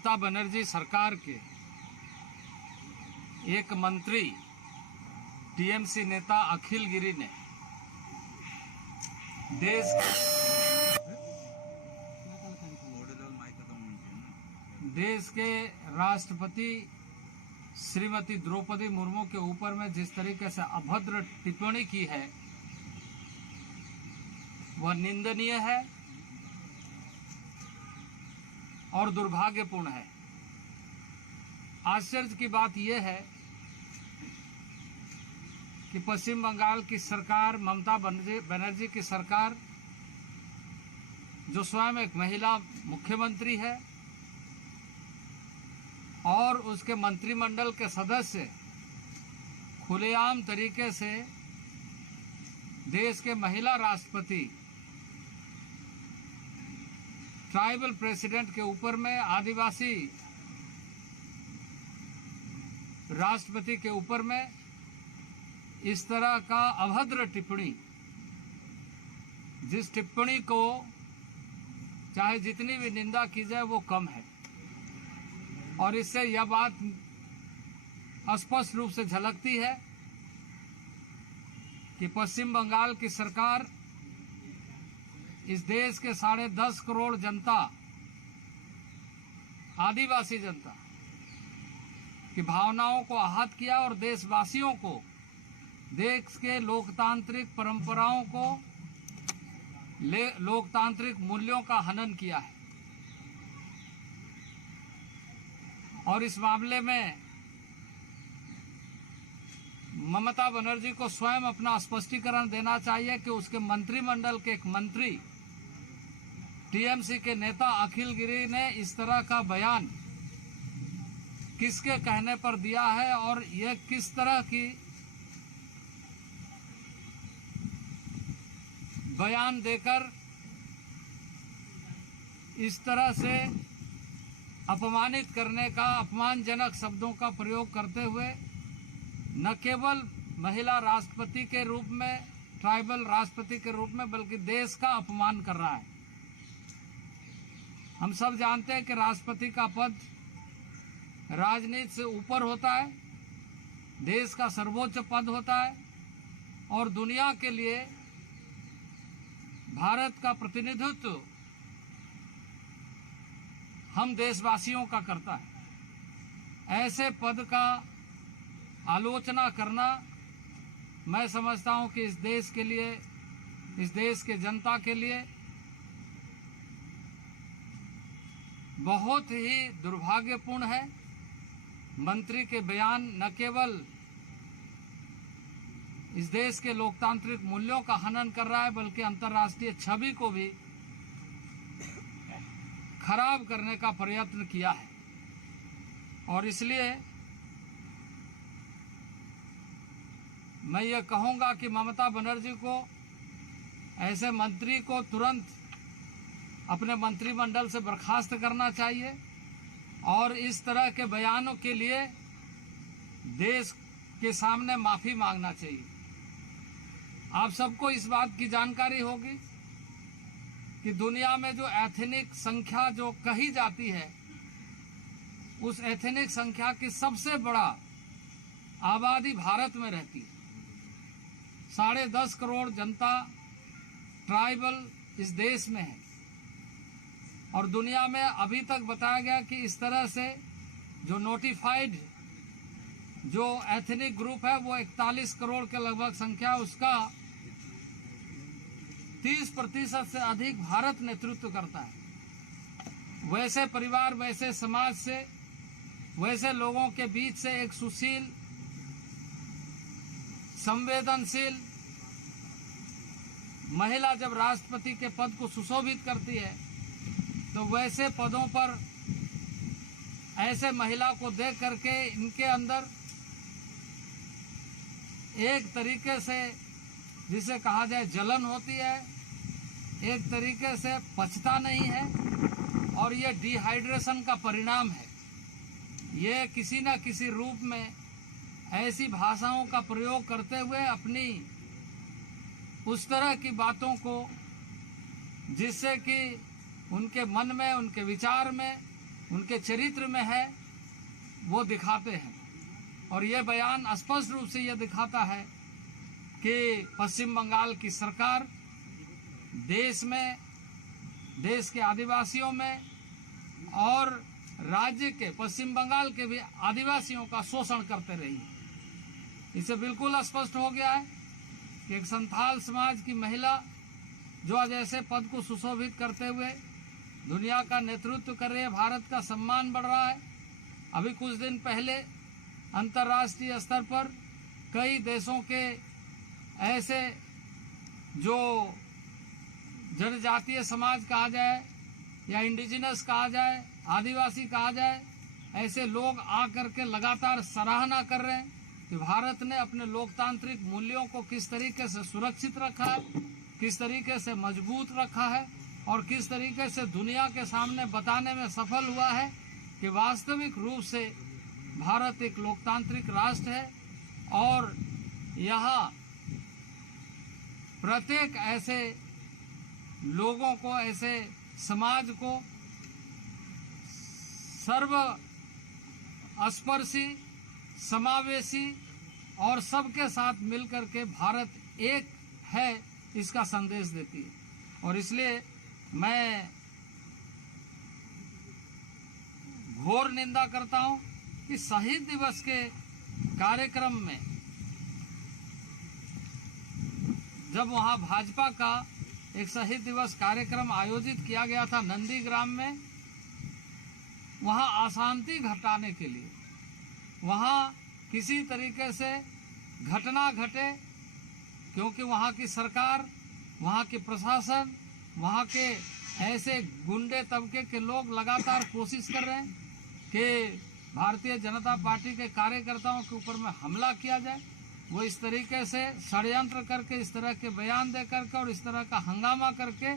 ममता बनर्जी सरकार के एक मंत्री टीएमसी नेता अखिल गिरी ने देश के राष्ट्रपति श्रीमती द्रौपदी मुर्मू के ऊपर में जिस तरीके से अभद्र टिप्पणी की है वह निंदनीय है और दुर्भाग्यपूर्ण है। आश्चर्य की बात यह है कि पश्चिम बंगाल की सरकार, ममता बनर्जी की सरकार, जो स्वयं एक महिला मुख्यमंत्री है और उसके मंत्रिमंडल के सदस्य खुलेआम तरीके से देश के महिला राष्ट्रपति, ट्राइबल प्रेसिडेंट के ऊपर में, आदिवासी राष्ट्रपति के ऊपर में इस तरह का अभद्र टिप्पणी, जिस टिप्पणी को चाहे जितनी भी निंदा की जाए वो कम है। और इससे यह बात स्पष्ट रूप से झलकती है कि पश्चिम बंगाल की सरकार इस देश के 10.5 करोड़ जनता, आदिवासी जनता की भावनाओं को आहत किया और देशवासियों को, देश के लोकतांत्रिक परंपराओं को, लोकतांत्रिक मूल्यों का हनन किया है। और इस मामले में ममता बनर्जी को स्वयं अपना स्पष्टीकरण देना चाहिए कि उसके मंत्रिमंडल के एक मंत्री, टीएमसी के नेता अखिल गिरी ने इस तरह का बयान किसके कहने पर दिया है और यह किस तरह की बयान देकर इस तरह से अपमानित करने का, अपमानजनक शब्दों का प्रयोग करते हुए न केवल महिला राष्ट्रपति के रूप में, ट्राइबल राष्ट्रपति के रूप में, बल्कि देश का अपमान कर रहा है। हम सब जानते हैं कि राष्ट्रपति का पद राजनीति से ऊपर होता है, देश का सर्वोच्च पद होता है और दुनिया के लिए भारत का प्रतिनिधित्व हम देशवासियों का करता है। ऐसे पद का आलोचना करना, मैं समझता हूं कि इस देश के लिए, इस देश के जनता के लिए बहुत ही दुर्भाग्यपूर्ण है। मंत्री के बयान न केवल इस देश के लोकतांत्रिक मूल्यों का हनन कर रहा है, बल्कि अंतर्राष्ट्रीय छवि को भी खराब करने का प्रयत्न किया है। और इसलिए मैं ये कहूंगा कि ममता बनर्जी को, ऐसे मंत्री को तुरंत अपने मंत्रिमंडल से बर्खास्त करना चाहिए और इस तरह के बयानों के लिए देश के सामने माफी मांगना चाहिए। आप सबको इस बात की जानकारी होगी कि दुनिया में जो एथनिक संख्या जो कही जाती है, उस एथनिक संख्या की सबसे बड़ा आबादी भारत में रहती है। 10.5 करोड़ जनता ट्राइबल इस देश में है और दुनिया में अभी तक बताया गया कि इस तरह से जो नोटिफाइड जो एथनिक ग्रुप है वो 41 करोड़ के लगभग संख्या, उसका 30% से अधिक भारत नेतृत्व करता है। वैसे परिवार, वैसे समाज से, वैसे लोगों के बीच से एक सुशील, संवेदनशील महिला जब राष्ट्रपति के पद को सुशोभित करती है तो वैसे पदों पर ऐसे महिला को देख करके इनके अंदर एक तरीके से, जिसे कहा जाए, जलन होती है, एक तरीके से पचता नहीं है और ये डिहाइड्रेशन का परिणाम है। ये किसी न किसी रूप में ऐसी भाषाओं का प्रयोग करते हुए अपनी उस तरह की बातों को, जिससे कि उनके मन में, उनके विचार में उनके चरित्र में है वो दिखाते हैं। और ये बयान स्पष्ट रूप से यह दिखाता है कि पश्चिम बंगाल की सरकार देश के आदिवासियों में और राज्य के पश्चिम बंगाल के भी आदिवासियों का शोषण करते रही। इससे बिल्कुल स्पष्ट हो गया है कि एक संथाल समाज की महिला जो आज ऐसे पद को सुशोभित करते हुए दुनिया का नेतृत्व कर रही है, भारत का सम्मान बढ़ रहा है। अभी कुछ दिन पहले अंतर्राष्ट्रीय स्तर पर कई देशों के ऐसे जो जनजातीय समाज कहा जाए या इंडिजिनस कहा जाए, आदिवासी कहा जाए, ऐसे लोग आकर के लगातार सराहना कर रहे हैं कि भारत ने अपने लोकतांत्रिक मूल्यों को किस तरीके से सुरक्षित रखा है, किस तरीके से मजबूत रखा है और किस तरीके से दुनिया के सामने बताने में सफल हुआ है कि वास्तविक रूप से भारत एक लोकतांत्रिक राष्ट्र है। और यहाँ प्रत्येक ऐसे लोगों को, ऐसे समाज को सर्वस्पर्शी, समावेशी और सबके साथ मिलकर के भारत एक है, इसका संदेश देती है। और इसलिए मैं घोर निंदा करता हूं कि शहीद दिवस के कार्यक्रम में जब वहां भाजपा का एक शहीद दिवस कार्यक्रम आयोजित किया गया था नंदीग्राम में, वहां अशांति घटाने के लिए, वहां किसी तरीके से घटना घटे, क्योंकि वहां की सरकार, वहां के प्रशासन, वहां के ऐसे गुंडे तबके के लोग लगातार कोशिश कर रहे हैं कि भारतीय जनता पार्टी के कार्यकर्ताओं के ऊपर में हमला किया जाए। वो इस तरीके से षड्यंत्र करके, इस तरह के बयान दे करके और इस तरह का हंगामा करके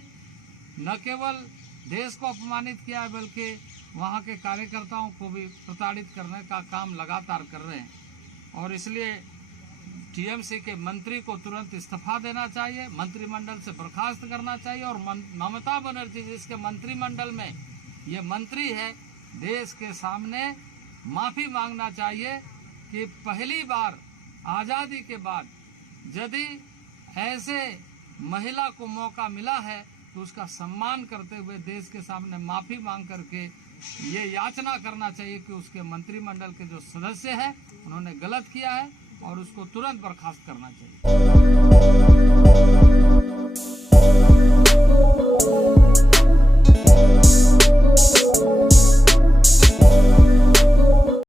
न केवल देश को अपमानित किया है बल्कि वहाँ के कार्यकर्ताओं को भी प्रताड़ित करने का काम लगातार कर रहे हैं। और इसलिए टीएमसी के मंत्री को तुरंत इस्तीफा देना चाहिए, मंत्रिमंडल से बर्खास्त करना चाहिए। और ममता बनर्जी जिसके मंत्रिमंडल में ये मंत्री है, देश के सामने माफ़ी मांगना चाहिए कि पहली बार आज़ादी के बाद यदि ऐसे महिला को मौका मिला है तो उसका सम्मान करते हुए देश के सामने माफ़ी मांग करके ये याचना करना चाहिए कि उसके मंत्रिमंडल के जो सदस्य हैं उन्होंने गलत किया है और उसको तुरंत बर्खास्त करना चाहिए।